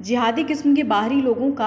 जिहादी किस्म के बाहरी लोगों का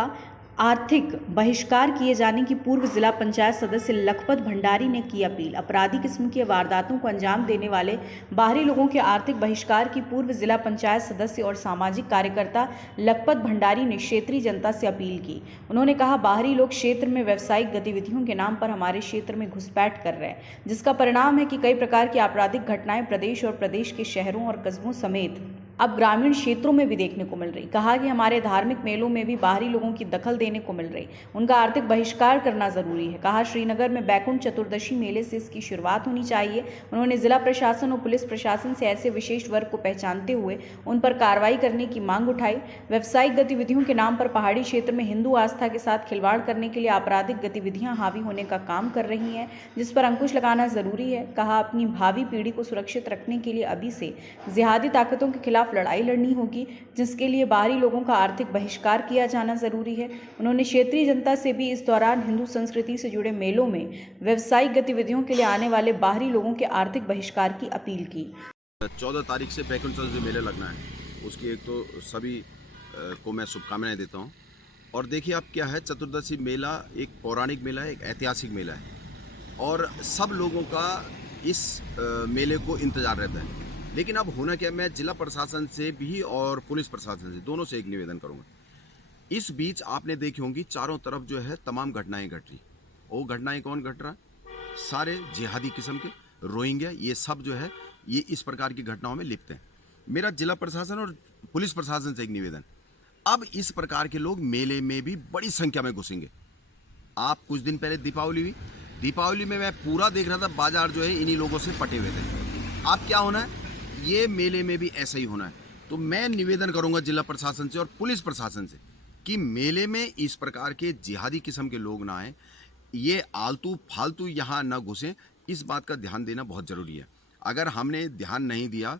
आर्थिक बहिष्कार किए जाने की पूर्व जिला पंचायत सदस्य लखपत भंडारी ने की अपील। अपराधी किस्म की वारदातों को अंजाम देने वाले बाहरी लोगों के आर्थिक बहिष्कार की पूर्व जिला पंचायत सदस्य और सामाजिक कार्यकर्ता लखपत भंडारी ने क्षेत्रीय जनता से अपील की। उन्होंने कहा, बाहरी लोग क्षेत्र में व्यावसायिक गतिविधियों के नाम पर हमारे क्षेत्र में घुसपैठ कर रहे हैं, जिसका परिणाम है कि कई प्रकार की आपराधिक घटनाएं प्रदेश और प्रदेश के शहरों और कस्बों समेत अब ग्रामीण क्षेत्रों में भी देखने को मिल रही। कहा कि हमारे धार्मिक मेलों में भी बाहरी लोगों की दखल देने को मिल रही, उनका आर्थिक बहिष्कार करना जरूरी है। कहा, श्रीनगर में बैकुंठ चतुर्दशी मेले से इसकी शुरुआत होनी चाहिए। उन्होंने जिला प्रशासन और पुलिस प्रशासन से ऐसे विशेष वर्ग को पहचानते हुए उन पर कार्रवाई करने की मांग उठाई। व्यावसायिक गतिविधियों के नाम पर पहाड़ी क्षेत्र में हिंदू आस्था के साथ खिलवाड़ करने के लिए आपराधिक गतिविधियां हावी होने का काम कर रही हैं, जिस पर अंकुश लगाना जरूरी है। कहा, अपनी भावी पीढ़ी को सुरक्षित रखने के लिए अभी से जिहादी ताकतों के खिलाफ लड़ाई लड़नी होगी, जिसके लिए बाहरी लोगों का आर्थिक बहिष्कार किया जाना जरूरी है। उन्होंने क्षेत्रीय जनता से भी इस दौरान हिंदू संस्कृति से जुड़े मेलों में व्यावसायिक गतिविधियों के लिए आने वाले बाहरी लोगों के आर्थिक बहिष्कार की अपील की। 14 तारीख से बैकुंठ चतुर्दशी मेले लगना है, उसकी एक तो सभी को मैं शुभकामनाएं देता हूं। और देखिए अब क्या है, चतुर्दशी मेला एक पौराणिक मेला है, एक ऐतिहासिक मेला है और सब लोगों का इस मेले को इंतजार रहता है। लेकिन अब होना क्या, मैं जिला प्रशासन से भी और पुलिस प्रशासन से दोनों से एक निवेदन करूंगा। इस बीच आपने देखी होंगी चारों तरफ जो है तमाम घटनाएं घट रही। वो घटनाएं कौन घट रहा है? सारे जिहादी किस्म के रोहिंग्या, ये सब जो है ये इस प्रकार की घटनाओं में लिप्त हैं। मेरा जिला प्रशासन और पुलिस प्रशासन से एक निवेदन, अब इस प्रकार के लोग मेले में भी बड़ी संख्या में घुसेंगे। आप कुछ दिन पहले दीपावली हुई, दीपावली में मैं पूरा देख रहा था, बाजार जो है इन्हीं लोगों से पटे हुए थे। अब क्या होना है, ये मेले में भी ऐसा ही होना है। तो मैं निवेदन करूंगा जिला प्रशासन से और पुलिस प्रशासन से कि मेले में इस प्रकार के जिहादी किस्म के लोग ना आए, ये आलतू फालतू यहाँ न घुसें, इस बात का ध्यान देना बहुत जरूरी है। अगर हमने ध्यान नहीं दिया,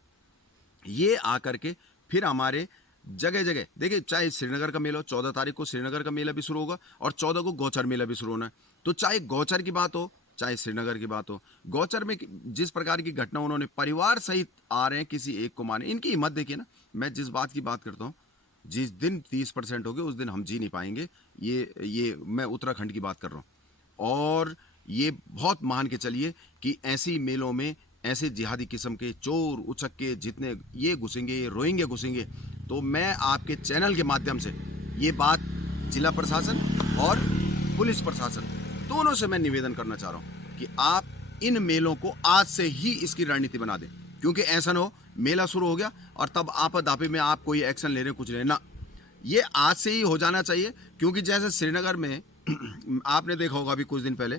ये आकर के फिर हमारे जगह जगह देखिए, चाहे श्रीनगर का मेला हो, 14 तारीख को श्रीनगर का मेला भी शुरू होगा और 14 को गौचर मेला भी शुरू होना है। तो चाहे गौचर की बात हो चाहे श्रीनगर की बात हो, गौचर में जिस प्रकार की घटना उन्होंने परिवार सहित आ रहे हैं किसी एक को मारने, इनकी हिम्मत देखिए ना। मैं जिस बात की बात करता हूँ, जिस दिन 30% हो गए उस दिन हम जी नहीं पाएंगे। ये मैं उत्तराखंड की बात कर रहा हूँ। और ये बहुत मान के चलिए कि ऐसी मेलों में ऐसे जिहादी किस्म के चोर उचक्के जितने ये घुसेंगे, ये रोहिंग्या घुसेंगे। तो मैं आपके चैनल के माध्यम से ये बात जिला प्रशासन और पुलिस प्रशासन दोनों से मैं निवेदन करना चाह रहा हूं कि आप इन मेलों को आज से ही इसकी रणनीति बना दें, क्योंकि ऐसा ना हो मेला शुरू हो गया और तब आपदापी में आप कोई एक्शन ले रहे हैं, कुछ ले ना। ये आज से ही हो जाना चाहिए, क्योंकि जैसे श्रीनगर में आपने देखा होगा अभी कुछ दिन पहले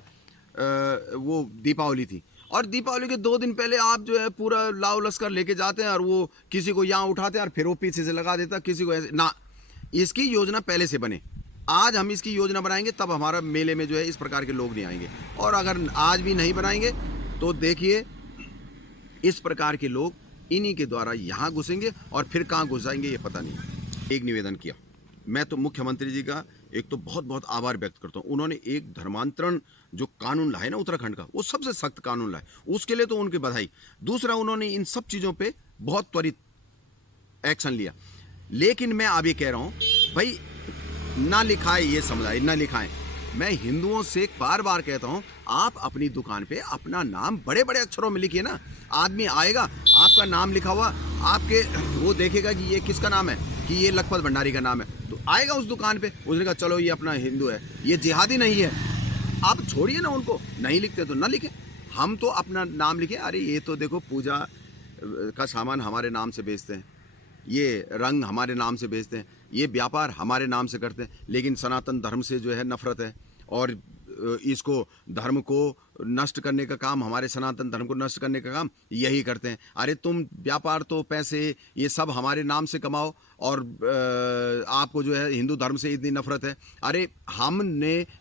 वो दीपावली थी और दीपावली के 2 दिन पहले आप जो है पूरा लाव लश्कर लेके जाते हैं और वो किसी को यहाँ उठाते हैं और फिर वो पीछे से लगा देता, किसी को ऐसे ना। इसकी योजना पहले से बने। आज हम इसकी योजना बनाएंगे तब हमारा मेले में जो है इस प्रकार के लोग नहीं आएंगे। और अगर आज भी नहीं बनाएंगे तो देखिए इस प्रकार के लोग इन्हीं के द्वारा यहाँ घुसेंगे और फिर कहाँ घुस जाएंगे ये पता नहीं। एक निवेदन किया, मैं तो मुख्यमंत्री जी का एक तो बहुत बहुत आभार व्यक्त करता हूँ। उन्होंने एक धर्मांतरण जो कानून लाए ना उत्तराखंड का, वो सबसे सख्त कानून लाए, उसके लिए तो उनकी बधाई। दूसरा, उन्होंने इन सब चीज़ों पे बहुत त्वरित एक्शन लिया। लेकिन मैं अब ये कह रहा हूँ भाई, ना लिखाए ये समुदाय, ना लिखाएं। मैं हिंदुओं से बार बार कहता हूं, आप अपनी दुकान पे अपना नाम बड़े बड़े अक्षरों में लिखिए ना। आदमी आएगा, आपका नाम लिखा हुआ, आपके वो देखेगा कि ये किसका नाम है, कि ये लखपत भंडारी का नाम है, तो आएगा उस दुकान पे, उसने कहा चलो ये अपना हिंदू है, ये जिहादी नहीं है। आप छोड़िए ना उनको, नहीं लिखते तो ना लिखे, हम तो अपना नाम लिखे। अरे ये तो देखो पूजा का सामान हमारे नाम से बेचते हैं, ये रंग हमारे नाम से बेचते हैं, ये व्यापार हमारे नाम से करते हैं, लेकिन सनातन धर्म से जो है नफरत है और इसको धर्म को नष्ट करने का काम, हमारे सनातन धर्म को नष्ट करने का काम यही करते हैं। अरे तुम व्यापार तो पैसे ये सब हमारे नाम से कमाओ और आपको जो है हिंदू धर्म से इतनी नफरत है। अरे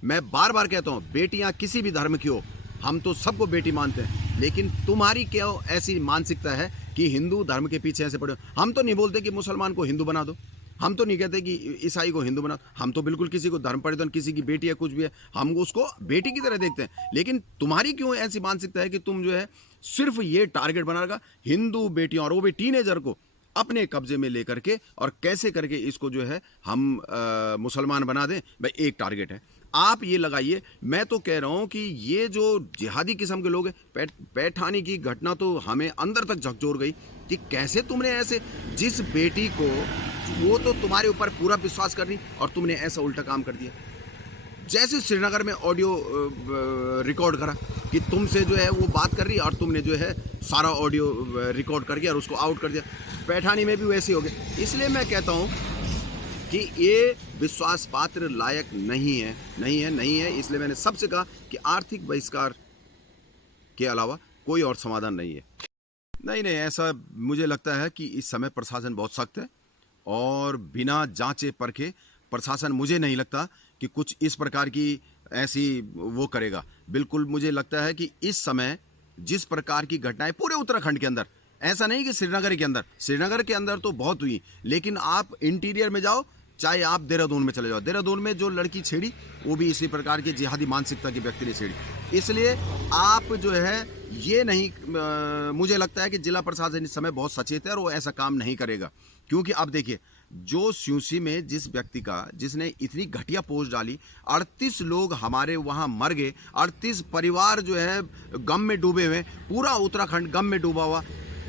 मैं बार बार कहता हूँ, बेटियाँ किसी भी धर्म की हो, हम तो सबको बेटी मानते हैं, लेकिन तुम्हारी क्यों ऐसी मानसिकता है कि हिंदू धर्म के पीछे ऐसे पड़े। हम तो नहीं बोलते कि मुसलमान को हिंदू बना दो, हम तो नहीं कहते कि ईसाई को हिंदू बना, हम तो बिल्कुल किसी को धर्म परिवर्तन, किसी की बेटी है कुछ भी है, हम उसको बेटी की तरह देखते हैं। लेकिन तुम्हारी क्यों ऐसी मानसिकता है कि तुम जो है सिर्फ ये टारगेट बनाएगा हिंदू बेटियों और वो भी टीनेजर को अपने कब्जे में लेकर के और कैसे करके इसको जो है हम मुसलमान बना दें, भाई एक टारगेट है। आप ये लगाइए, मैं तो कह रहा हूं कि ये जो जिहादी किस्म के लोग हैं, पैठानी की घटना तो हमें अंदर तक झकझोर गई कि कैसे तुमने ऐसे, जिस बेटी को वो तो तुम्हारे ऊपर पूरा विश्वास कर रही और तुमने ऐसा उल्टा काम कर दिया। जैसे श्रीनगर में ऑडियो रिकॉर्ड करा कि तुमसे जो है वो बात कर रही और तुमने जो है सारा ऑडियो रिकॉर्ड कर दिया और उसको आउट कर दिया, पैठानी में भी वैसे हो गए। इसलिए मैं कहता हूँ कि ये विश्वास पात्र लायक नहीं है। इसलिए मैंने सबसे कहा कि आर्थिक बहिष्कार के अलावा कोई और समाधान नहीं है। नहीं, ऐसा मुझे लगता है कि इस समय प्रशासन बहुत सख्त है और बिना जांचे परखे प्रशासन, मुझे नहीं लगता कि कुछ इस प्रकार की ऐसी वो करेगा। बिल्कुल मुझे लगता है कि इस समय जिस प्रकार की घटनाएं पूरे उत्तराखंड के अंदर, ऐसा नहीं कि श्रीनगर के अंदर तो बहुत हुई, लेकिन आप इंटीरियर में जाओ, चाहे आप देहरादून में चले जाओ, देहरादून में जो लड़की छेड़ी वो भी इसी प्रकार की जिहादी मानसिकता के व्यक्ति ने छेड़ी। इसलिए आप जो है ये नहीं, मुझे लगता है कि जिला प्रशासन इस समय बहुत सचेत है और वो ऐसा काम नहीं करेगा। क्योंकि अब देखिए, जो स्यूसी में जिस व्यक्ति का, जिसने इतनी घटिया पोस्ट डाली, 38 लोग हमारे वहां मर गए, 38 परिवार जो है गम में डूबे हुए, पूरा उत्तराखंड गम में डूबा हुआ,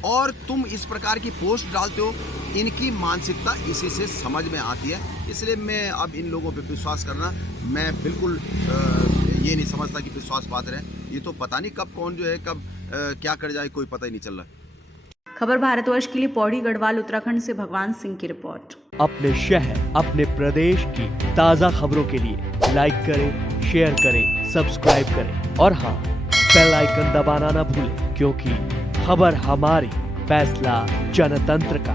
और तुम इस प्रकार की पोस्ट डालते हो। इनकी मानसिकता इसी से समझ में आती है। इसलिए मैं अब इन लोगों पे विश्वास करना, मैं बिल्कुल ये नहीं समझता कि विश्वास पात्र है। ये तो पता नहीं कब कौन जो है कब क्या कर जाए, कोई पता ही नहीं चल रहा। खबर भारतवर्ष के लिए पौड़ी गढ़वाल उत्तराखंड से भगवान सिंह की रिपोर्ट। अपने शहर, अपने प्रदेश की ताज़ा खबरों के लिए लाइक करें, शेयर करें, सब्सक्राइब करें और हाँ, बेल आइकन दबाना ना भूलें, क्योंकि खबर हमारी, फैसला जनतंत्र का।